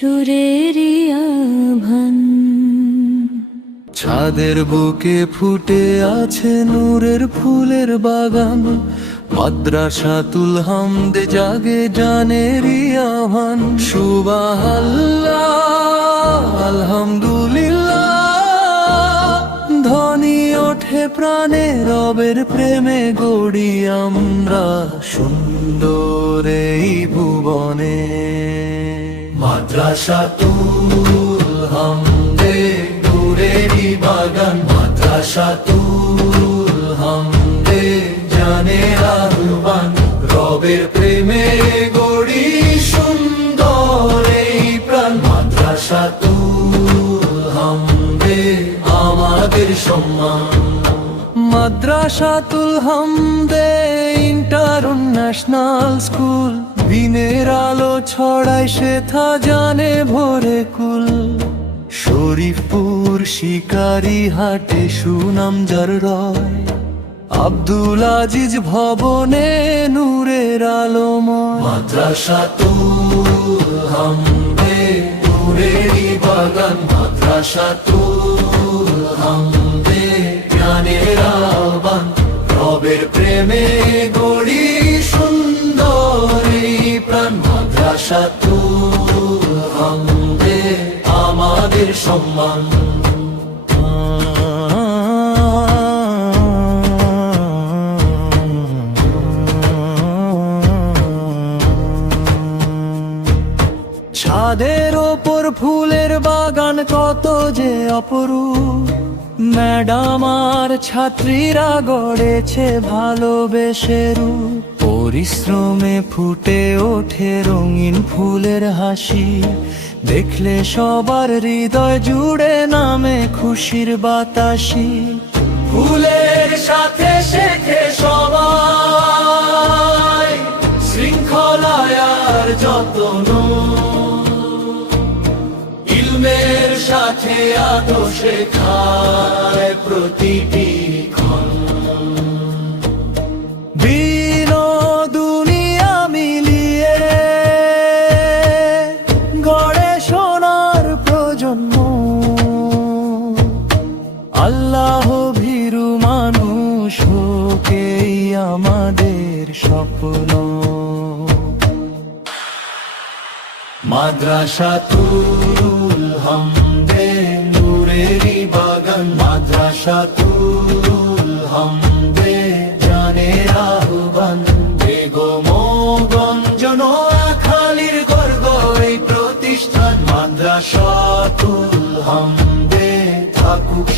সুরেরই আভান। ছাদের বুকে ফুটে আছে নূরের ফুলের বাগান, মাদ্রাসাতুল হামদ জাগে জানেরই আহ্বান। সুবহানাল্লাহ আলহামদুলিল্লাহ, ধ্বনি ওঠে প্রাণে রবের প্রেমে গড়ি আমরা সুন্দর এই ভুবনে। মাদ্রাসাতুল হামদে নূরেরই বাগান, মাদ্রাসাতুল হামদে জানের আহ্বান। রবের প্রেমে গড়ি সুন্দর এই প্রাণ, মাদ্রাসাতুল হামদে আমাদের সম্মান। মাদ্রাসাতুল হামদে ইন্টারন্যাশনাল স্কুল, দিনের আলো ছড়ায় শেথা জানে ভোরে কুল। শরীফপুর শিকারি হাটে সুনাম যার রয়, আব্দুল আজিজ ভবনে নূরের আলোময়। মাদ্রাসাতুল হামদে নূরেরই বাগান, মাদ্রাসাতুল হামদে জ্ঞানের আহ্বান। রবের প্রেমে গড়ি সুন্দর এই প্রাণ, মাদ্রাসাতুল হামদে আমাদের সম্মান। ছাদের ওপর ফুলের বাগান কত যে অপরূপ, ম্যাডাম আর ছাত্রীরা গড়েছে ভালোবেসে রূপ। পরিশ্রমে ফুটে ওঠে রঙিন ফুলের হাসি, দেখলে সবার হৃদয় জুড়ে নামে খুশির বাতাসি। ফুলের সাথে শেখে সবাই শৃঙ্খলায় আর যত্ন, ইলমের সাথে আদর শেখায় প্রতিটি ক্ষণ। দুনিয়া মিলিয়ে গড়ে সোনার প্রজন্ম, আল্লাহ ভীরু মানুষ হোকেই আমাদের স্বপ্ন। মাদ্রাসাতুল হামদে নূরেরই বাগান, মাদ্রাসাতুল হামদে জানের আহ্বান। বেগমগঞ্জ নোয়াখালীর গর্ব এই প্রতিষ্ঠান, মাদ্রাসাতুল হামদে থাকুক।